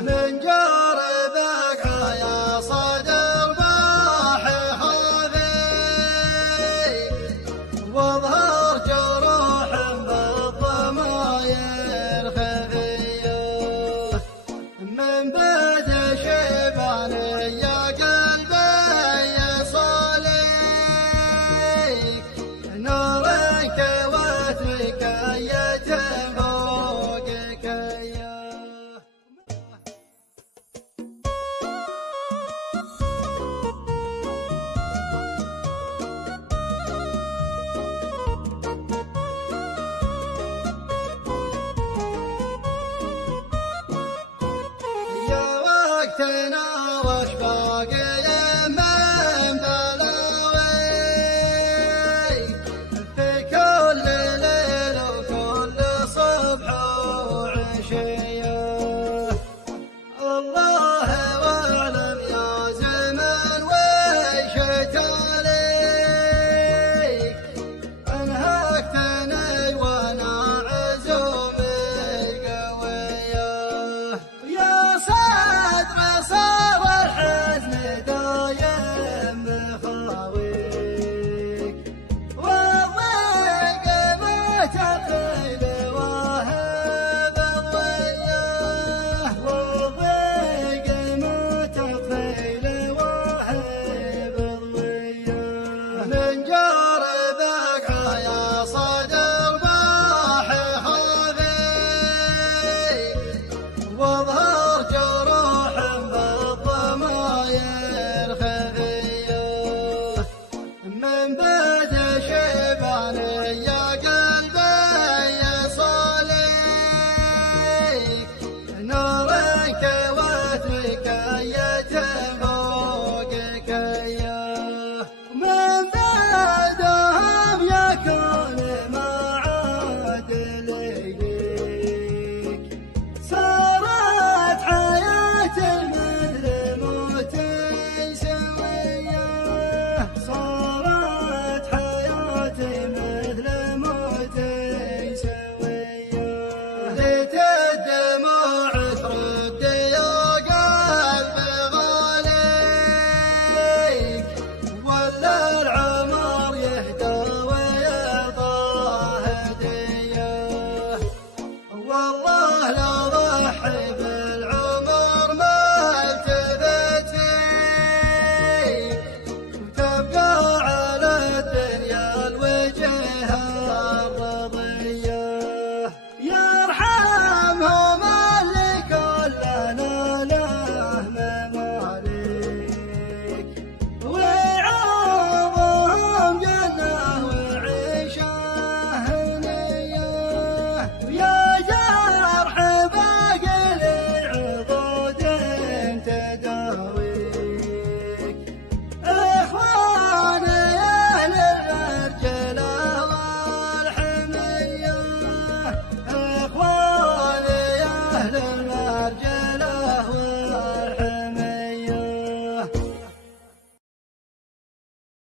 من جربك يا صد الباح هذي واظهر جروح بالضماير خفيه من بعد شبان يا قلبي يا صليك نورك واتمك يتفوقك يا وقتنا وش باقي من بلاوي في كل ليل وكل صبح وعشية الله واعلم يا زمن وش تاليك انهكتني وانا عزومي قوية يا صدر صار الحزن دايم مخاويك والضيق متقيل واهب الضياه والضيق متقيل واهب الضياه من جربك يا صد الباح هذي واظهر